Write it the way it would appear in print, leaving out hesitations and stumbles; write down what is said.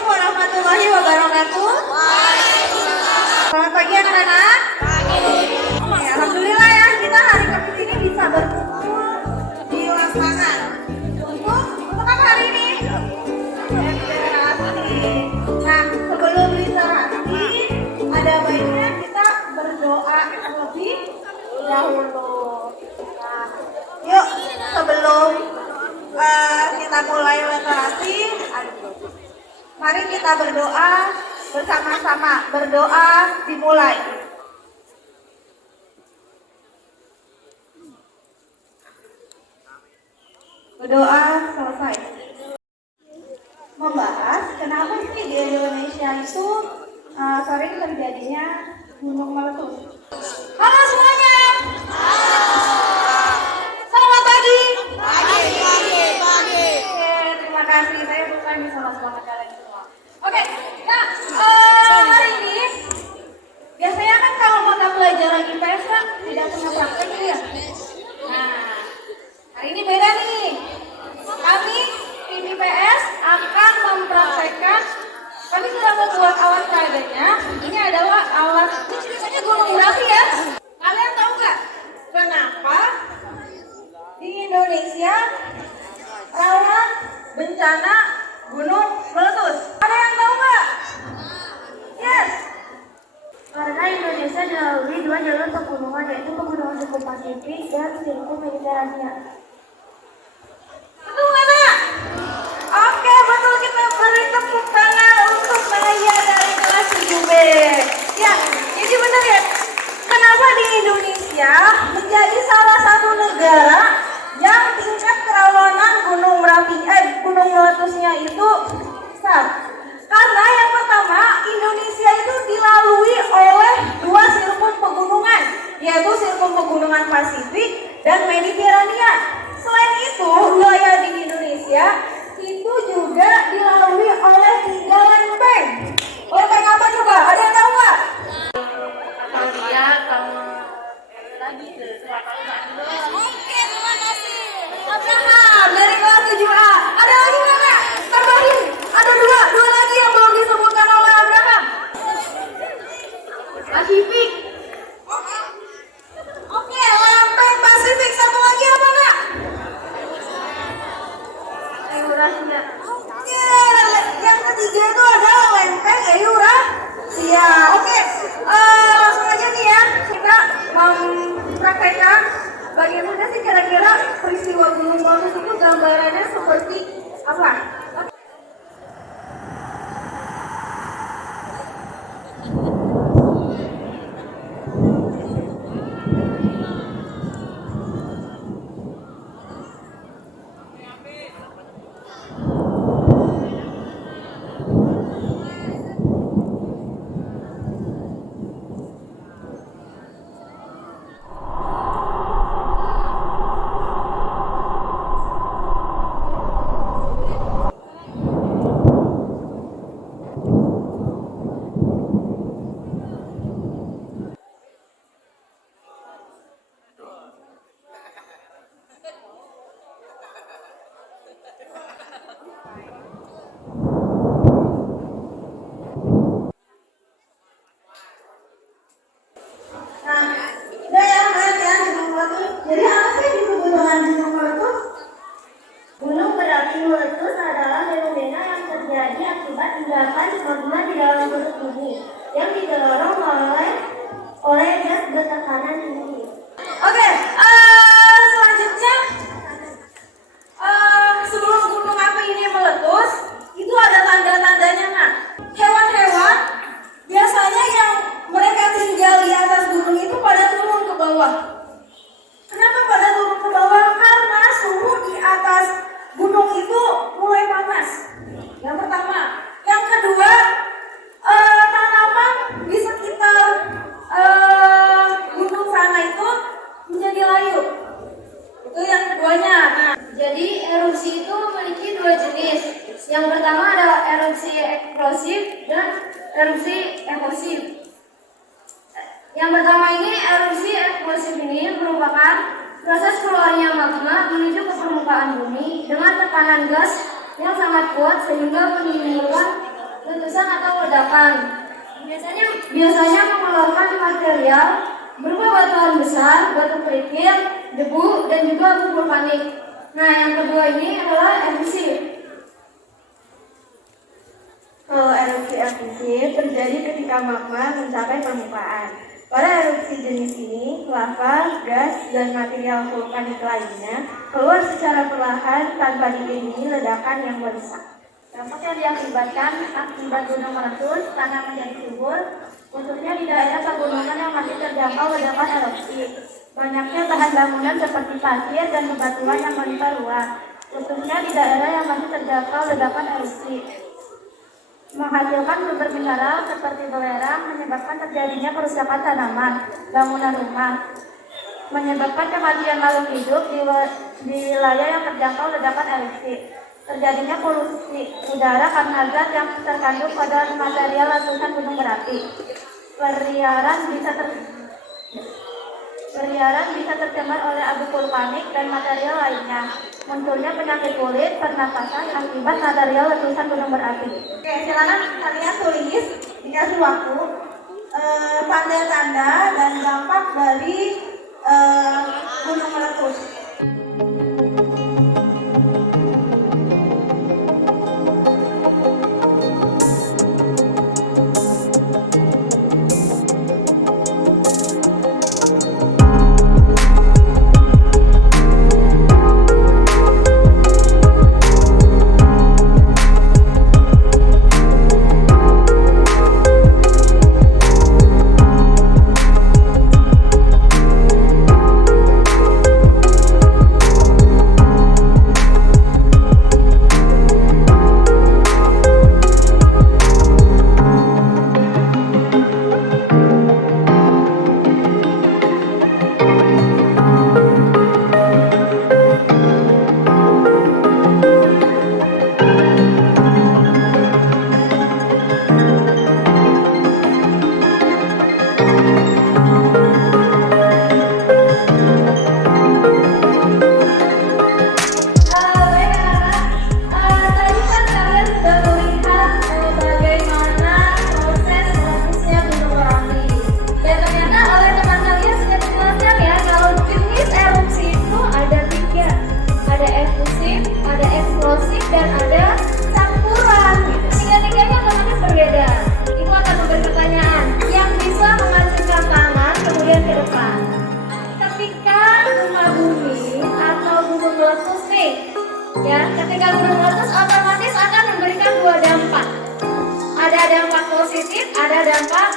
Assalamualaikum warahmatullahi wabarakatuh. Selamat pagi anak-anak. Alhamdulillah ya, kita hari Kamis ini bisa berkumpul di lapangan untuk apa hari ini? Nah, sebelum diserahkan, ada baiknya kita berdoa terlebih dahulu. Nah, yuk sebelum kita mulai literasi, mari kita berdoa bersama-sama. Berdoa dimulai. Berdoa selesai. Membahas kenapa sih di Indonesia itu sering terjadinya gunung meletus. Halo semuanya. Selamat pagi. Pagi. Terima kasih. Saya bukan bisa selamat kalian semua. Oke. Nah, hari ini biasanya kan kalau mata pelajaran IPS kan tidak pernah praktek ya. Nah, hari ini beda nih. Kami tim IPS akan mempraktekkan. Kami sudah membuat alat seadanya. Ini adalah alat ceritanya gunung berapi ya. Kalian tahu nggak kenapa di Indonesia rawan bencana gunung meletus? Ada yang tahu nggak? Yes. Karena Indonesia dilalui dua jalur pegunungan, yaitu pegunungan Sirkum Pasifik dan Sirkum Mediterania. Betul nggak, Nak? Oke, betul. Kita beri tepuk tangan untuk Maya dari kelas 7B. Ya, jadi benar ya. Kenapa di Indonesia menjadi salah satu negara yang tingkat kerawanan gunung meletusnya itu besar? Karena yang pertama, Indonesia itu dilalui oleh dua sirkum pegunungan, yaitu sirkum pegunungan Pasifik dan Mediterania. Selain itu, wilayah di Indonesia itu juga dilalui oleh 3 lempeng. Lempeng apa coba? Ada yang tahu nggak? Australia sama lagi ke selatan Bandung. Oke, terima kasih. Abraham dari kelas 7A. Ada lagi nggak, Kak? Tambahin. Ada dua lagi yang belum disebutkan oleh Abraham. Pasifik. Oke, lempeng Pasifik. Satu lagi apa, Kak? Eurasia. Oke, yang ketiga itu adalah lempeng Eurasia. Oke, langsung aja nih ya. Kita mempraktekkan bagaimana sih kira-kira peristiwa gunung meletus itu gambarannya seperti apa? Jadi apa sih yang disebut dengan gunung meletus? Gunung berapi meletus adalah fenomena yang terjadi akibat ledakan magma di dalam perut bumi yang didorong oleh gas bertekanan tinggi. Oke, selanjutnya sebelum gunung api ini meletus, itu ada tanda-tandanya, Nak. Hewan-hewan biasanya yang mereka tinggal di atas gunung itu pada turun ke bawah. Kenapa pada turun ke bawah? Karena suhu di atas gunung itu mulai panas. Yang pertama. Yang kedua, tanaman di sekitar gunung sana itu menjadi layu. Itu yang keduanya. Nah, Jadi erupsi itu memiliki dua jenis. Yang pertama adalah erupsi eksplosif dan erupsi efusif. Yang pertama ini, erupsi eksplosif ini merupakan proses keluarnya magma menuju ke permukaan bumi dengan tekanan gas yang sangat kuat sehingga menimbulkan letusan atau ledakan. Biasanya mengeluarkan material berupa batuan besar, batu kerikil, debu, dan juga abu vulkanik. Nah, yang kedua ini adalah erupsi. Kalau erupsi terjadi ketika magma mencapai permukaan. Pada erupsi jenis ini, lava, gas, dan material vulkanik lainnya keluar secara perlahan tanpa diiringi ledakan yang merusak. Dampak yang diakibatkan akibat gunung meletus, tanah menjadi subur, khususnya di daerah pegunungan yang masih terjangkau ledakan erupsi. Banyaknya bahan bangunan seperti pasir dan bebatuan yang melimpah ruah, khususnya di daerah yang masih terjangkau ledakan erupsi. Menghasilkan sumber mineral seperti belerang, menyebabkan terjadinya kerusakan tanaman, bangunan rumah, menyebabkan kematian makhluk hidup di wilayah yang terjangkau ledakan erupsi. Terjadinya polusi udara karena zat yang terkandung pada material letusan gunung berapi. Perliaran bisa tercemar oleh abu vulkanik dan material lainnya. Munculnya penyakit kulit, pernapasan akibat material letusan gunung berapi. Oke, silakan kalian tulis dikasih waktu tanda-tanda dan dampak dari gunung meletus. Ya, ketika gunung meletus otomatis akan memberikan dua dampak. Ada dampak positif, ada dampak